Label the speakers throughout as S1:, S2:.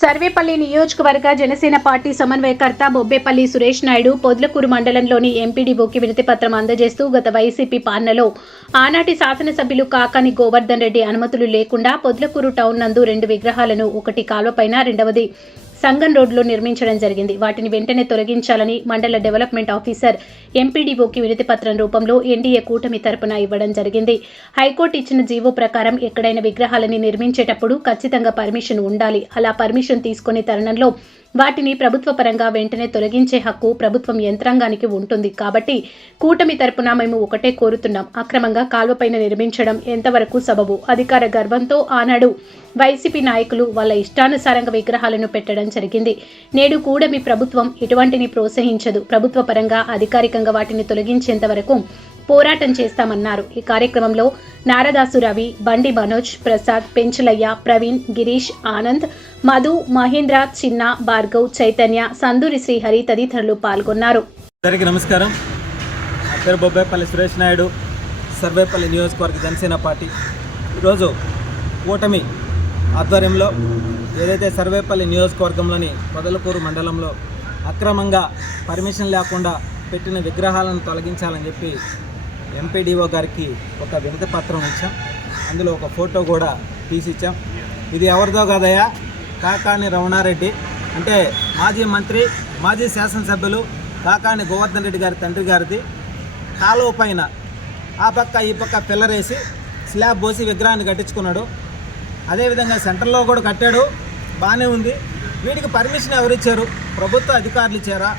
S1: సర్వేపల్లి నియోజకవర్గ జనసేన పార్టీ సమన్వయకర్త బొబ్బేపల్లి సురేష్ నాయుడు పొద్లకూరు మండలంలోని ఎంపీడీఓకి వినతి పత్రం అందజేస్తూ గత వైసీపీ పాలనలో ఆనాటి శాసనసభ్యులు కాకాని గోవర్ధన్ రెడ్డి అనుమతులు లేకుండా పొద్లకూరు టౌన్ నందు రెండు విగ్రహాలను ఒకటి కాలువపైన రెండవది సంగం రోడ్లో నిర్మించడం జరిగింది. వాటిని వెంటనే తొలగించాలని మండల డెవలప్మెంట్ ఆఫీసర్ ఎంపీడీఓకి వినతి పత్రం రూపంలో ఎన్డీఏ కూటమి తరపున ఇవ్వడం జరిగింది. హైకోర్టు ఇచ్చిన జీవో ప్రకారం ఎక్కడైనా విగ్రహాలని నిర్మించేటప్పుడు ఖచ్చితంగా పర్మిషన్ ఉండాలి. అలా పర్మిషన్ తీసుకునే తరుణంలో వాటిని ప్రభుత్వ పరంగా వెంటనే తొలగించే హక్కు ప్రభుత్వం యంత్రాంగానికి ఉంటుంది కాబట్టి కూటమి తరపున మేము ఒకటే కోరుతున్నాం. అక్రమంగా కాల్వపైన నిర్మించడం ఎంతవరకు సబబు? అధికార గర్వంతో ఆనాడు వైసీపీ నాయకులు వాళ్ళ ఇష్టానుసారంగా విగ్రహాలను పెట్టడం జరిగింది. నేడు కూడమి ప్రభుత్వం ఇటువంటిని ప్రోత్సహించదు. ప్రభుత్వ పరంగా అధికారికంగా వాటిని తొలగించేంత వరకు పోరాటం చేస్తామన్నారు. ఈ కార్యక్రమంలో నారదాసు రవి బండి మనోజ్ ప్రసాద్ పెంచలయ్య ప్రవీణ్ గిరీష్ ఆనంద్ మధు మహేంద్ర చిన్న భార్గవ్ చైతన్య సందూరి శ్రీహరి తదితరులు పాల్గొన్నారు.
S2: అందరికీ నమస్కారం. నా పేరు బొబ్బేపల్లి సురేష్ నాయుడు సర్వేపల్లి నియోజకవర్గ జనసేన పార్టీ. ఈరోజు కూటమి ఆధ్వర్యంలో ఏదైతే సర్వేపల్లి నియోజకవర్గంలోని పొదలకూరు మండలంలో అక్రమంగా పర్మిషన్ లేకుండా పెట్టిన విగ్రహాలను తొలగించాలని చెప్పి ఎంపీడీఓ గారికి ఒక వినతి పత్రం ఇచ్చాం. అందులో ఒక ఫోటో కూడా తీసిచ్చాం. ఇది ఎవరిదో కదయా కాకాని రమణారెడ్డి. అంటే మాజీ మంత్రి మాజీ శాసనసభ్యులు కాకాని గోవర్ధన్ రెడ్డి గారి తండ్రి గారిది. కాలువ పైన ఆ పక్క ఈ పక్క పిల్లరేసి స్లాబ్ పోసి విగ్రహాన్ని కట్టించుకున్నాడు. అదేవిధంగా సెంటర్లో కూడా కట్టాడు. బాగానే ఉంది. వీటికి పర్మిషన్ ఎవరిచ్చారు? ప్రభుత్వ అధికారులు ఇచ్చారా?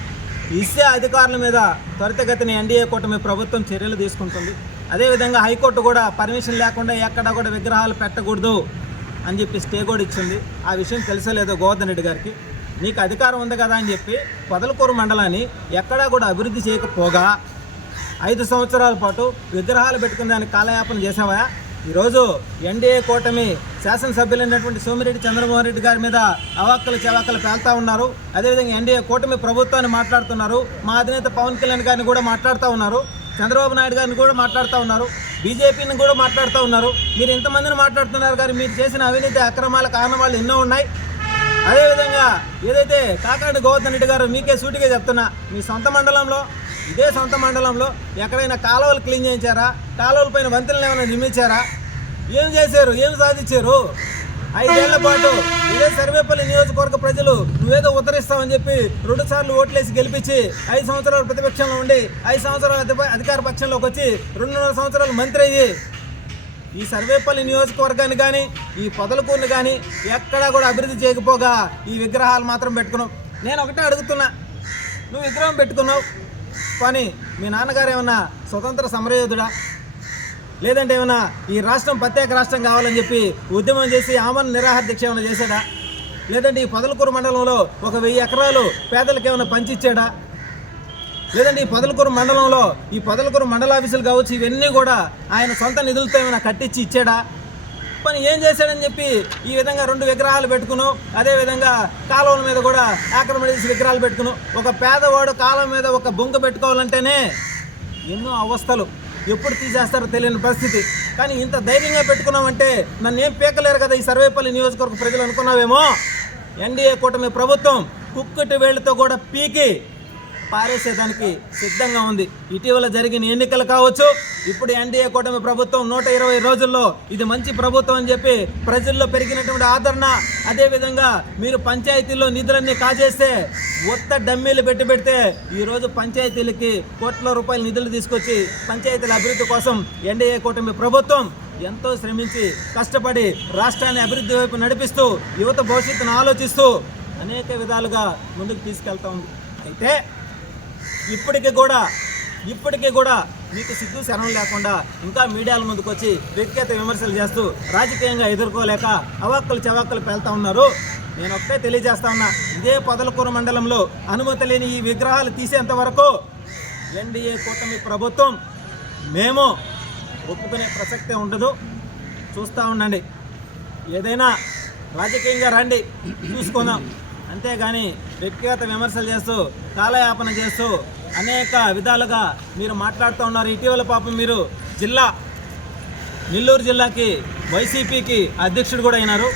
S2: ఇస్తే అధికారుల మీద త్వరితగతిన ఎన్డీఏ కూటమి ప్రభుత్వం చర్యలు తీసుకుంటుంది. అదేవిధంగా హైకోర్టు కూడా పర్మిషన్ లేకుండా ఎక్కడ కూడా విగ్రహాలు పెట్టకూడదు అని చెప్పి స్టే కూడా ఇచ్చింది. ఆ విషయం తెలిసలేదో గోవర్ధన్ రెడ్డి గారికి. నీకు అధికారం ఉంది కదా అని చెప్పి పొదలకూరు మండలాన్ని ఎక్కడా కూడా అభివృద్ధి చేయకపోగా ఐదు సంవత్సరాల పాటు విగ్రహాలు పెట్టుకుని దానికి కాలయాపన చేసావా? ఈరోజు ఎన్డీఏ కూటమి శాసనసభ్యులైనటువంటి సోమిరెడ్డి చంద్రమోహన్ రెడ్డి గారి మీద అవాక్కలు చెవాక్కలు పేల్తా ఉన్నారు. అదేవిధంగా ఎన్డీఏ కూటమి ప్రభుత్వాన్ని మాట్లాడుతున్నారు. మా అధినేత పవన్ కళ్యాణ్ గారిని కూడా మాట్లాడుతూ ఉన్నారు. చంద్రబాబు నాయుడు గారిని కూడా మాట్లాడుతూ ఉన్నారు. బీజేపీని కూడా మాట్లాడుతూ ఉన్నారు. మీరు ఇంతమందిని మాట్లాడుతున్నారు కానీ మీరు చేసిన అవినీతి అక్రమాల కారణాలు ఎన్నో ఉన్నాయి. అదేవిధంగా ఏదైతే కాకాడి గోవర్ధన్ రెడ్డి గారు మీకే సూటిగా చెప్తున్నా మీ సొంత మండలంలో ఇదే సొంత మండలంలో ఎక్కడైనా కాలువలు క్లీన్ చేయించారా? కాలువల పైన వంతెనలు ఏమైనా నిర్మించారా? ఏం చేశారు? ఏం సాధించారు? ఐదేళ్ళ పాటు ఇదే సర్వేపల్లి నియోజకవర్గ ప్రజలు నువ్వేదో ఉత్తరిస్తావని చెప్పి రెండు సార్లు ఓట్లేసి గెలిపించి ఐదు సంవత్సరాలు ప్రతిపక్షంలో ఉండి ఐదు సంవత్సరాలు అధికార పక్షంలోకి వచ్చి రెండున్నర సంవత్సరాలు మంత్రి అయ్యి ఈ సర్వేపల్లి నియోజకవర్గాన్ని కానీ ఈ పొదలకూరుని కానీ ఎక్కడా కూడా అభివృద్ధి చేయకపోగా ఈ విగ్రహాలు మాత్రం పెట్టుకున్నావు. నేను ఒకటే అడుగుతున్నా. నువ్వు విగ్రహం పెట్టుకున్నావు. కానీ మీ నాన్నగారు ఏమన్నా స్వతంత్ర సమరయోధుడా? లేదంటే ఏమన్నా ఈ రాష్ట్రం ప్రత్యేక రాష్ట్రం కావాలని చెప్పి ఉద్యమం చేసి ఆమరణ నిరాహార దీక్ష ఏమైనా చేశాడా? లేదంటే ఈ పొదలకూరు మండలంలో ఒక వెయ్యి ఎకరాలు పేదలకు ఏమైనా పంచిచ్చాడా? లేదంటే ఈ పొదలకూరు మండలంలో ఈ పొదలకూరు మండల ఆఫీసులు కావచ్చు ఇవన్నీ కూడా ఆయన సొంత నిధులతో ఏమైనా కట్టించి ఇచ్చాడా? పని ఏం చేశాడని చెప్పి ఈ విధంగా రెండు విగ్రహాలు పెట్టుకున్నావు అదేవిధంగా కాలువల మీద కూడా ఆక్రమణ చేసి విగ్రహాలు పెట్టుకున్నావు ఒక పేదవాడు కాలం మీద ఒక బొంక పెట్టుకోవాలంటేనే ఎన్నో అవస్థలు ఎప్పుడు తీసేస్తారో తెలియని పరిస్థితి. కానీ ఇంత ధైర్యంగా పెట్టుకున్నామంటే నన్ను ఏం పీకలేరు కదా ఈ సర్వేపల్లి నియోజకవర్గ ప్రజలు అనుకున్నావేమో? ఎన్డీఏ కూటమి ప్రభుత్వం కుక్కటి వేళ్ళతో కూడా పీకి పారేసేదానికి సిద్ధంగా ఉంది. ఇటీవల జరిగిన ఎన్నికలు కావచ్చు ఇప్పుడు ఎన్డీఏ కూటమి ప్రభుత్వం నూట ఇరవై రోజుల్లో ఇది మంచి ప్రభుత్వం అని చెప్పి ప్రజల్లో పెరిగినటువంటి ఆదరణ అదేవిధంగా మీరు పంచాయతీల్లో నిధులన్నీ కాజేస్తే ఉత్త డమ్మీలు పెట్టి పెడితే ఈరోజు పంచాయతీలకి కోట్ల రూపాయల నిధులు తీసుకొచ్చి పంచాయతీల అభివృద్ధి కోసం ఎన్డీఏ కూటమి ప్రభుత్వం ఎంతో శ్రమించి కష్టపడి రాష్ట్రాన్ని అభివృద్ధి వైపు నడిపిస్తూ యువత భవిష్యత్తును ఆలోచిస్తూ అనేక విధాలుగా ముందుకు తీసుకెళ్తా ఉంది. అయితే ఇప్పటికీ కూడా ఇప్పటికీ కూడా మీకు సిగ్గు శరణం లేకుండా ఇంకా మీడియాల ముందుకు వచ్చి వ్యక్తిగత విమర్శలు చేస్తూ రాజకీయంగా ఎదుర్కోలేక అవాక్కులు చవాక్కులు పేలుతా ఉన్నారు. నేను ఒక్కటే తెలియజేస్తా ఉన్నా ఇదే పొదలకూర మండలంలో అనుమతి లేని ఈ విగ్రహాలు తీసేంత వరకు ఎన్డీఏ కూటమి ప్రభుత్వం మేము ఒప్పుకునే ప్రసక్తే ఉండదు. చూస్తూ ఉండండి. ఏదైనా రాజకీయంగా రండి చూసుకుందాం. అంతేగాని వ్యక్తిగత విమర్శలు చేస్తూ కాలయాపన చేస్తూ అనేక విధాలుగా మీరు మాట్లాడుతూ ఉన్నారు. ఇటీవల పాపం మీరు జిల్లా నెల్లూరు జిల్లాకి వైసీపీకి అధ్యక్షుడు కూడా అయినారు.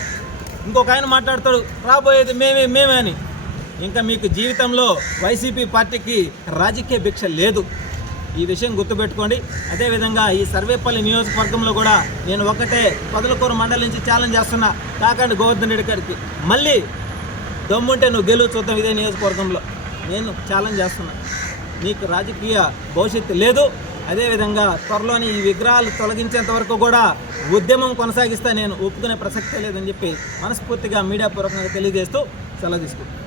S2: ఇంకొక ఆయన మాట్లాడతాడు రాబోయేది మేమే మేమే అని. ఇంకా మీకు జీవితంలో వైసీపీ పార్టీకి రాజకీయ భిక్ష లేదు. ఈ విషయం గుర్తుపెట్టుకోండి. అదేవిధంగా ఈ సర్వేపల్లి నియోజకవర్గంలో కూడా నేను ఒకటే పొదలకూరు మండలి నుంచి ఛాలెంజ్ చేస్తున్నా. కాకండి గోవర్ధన్ రెడ్డి గారికి. మళ్ళీ దమ్ముంటే నువ్వు గెలువు చూద్దాం ఇదే నియోజకవర్గంలో. నేను ఛాలెంజ్ చేస్తున్నా. నీకు రాజకీయ భవిష్యత్తు లేదు. అదేవిధంగా త్వరలోని ఈ విగ్రహాలు తొలగించేంత వరకు కూడా ఉద్యమం కొనసాగిస్తా నేను ఒప్పుకునే ప్రసక్తే లేదని చెప్పి మనస్ఫూర్తిగా మీడియా పూర్వకంగా తెలియజేస్తూ సెలవు తీసుకుంటాను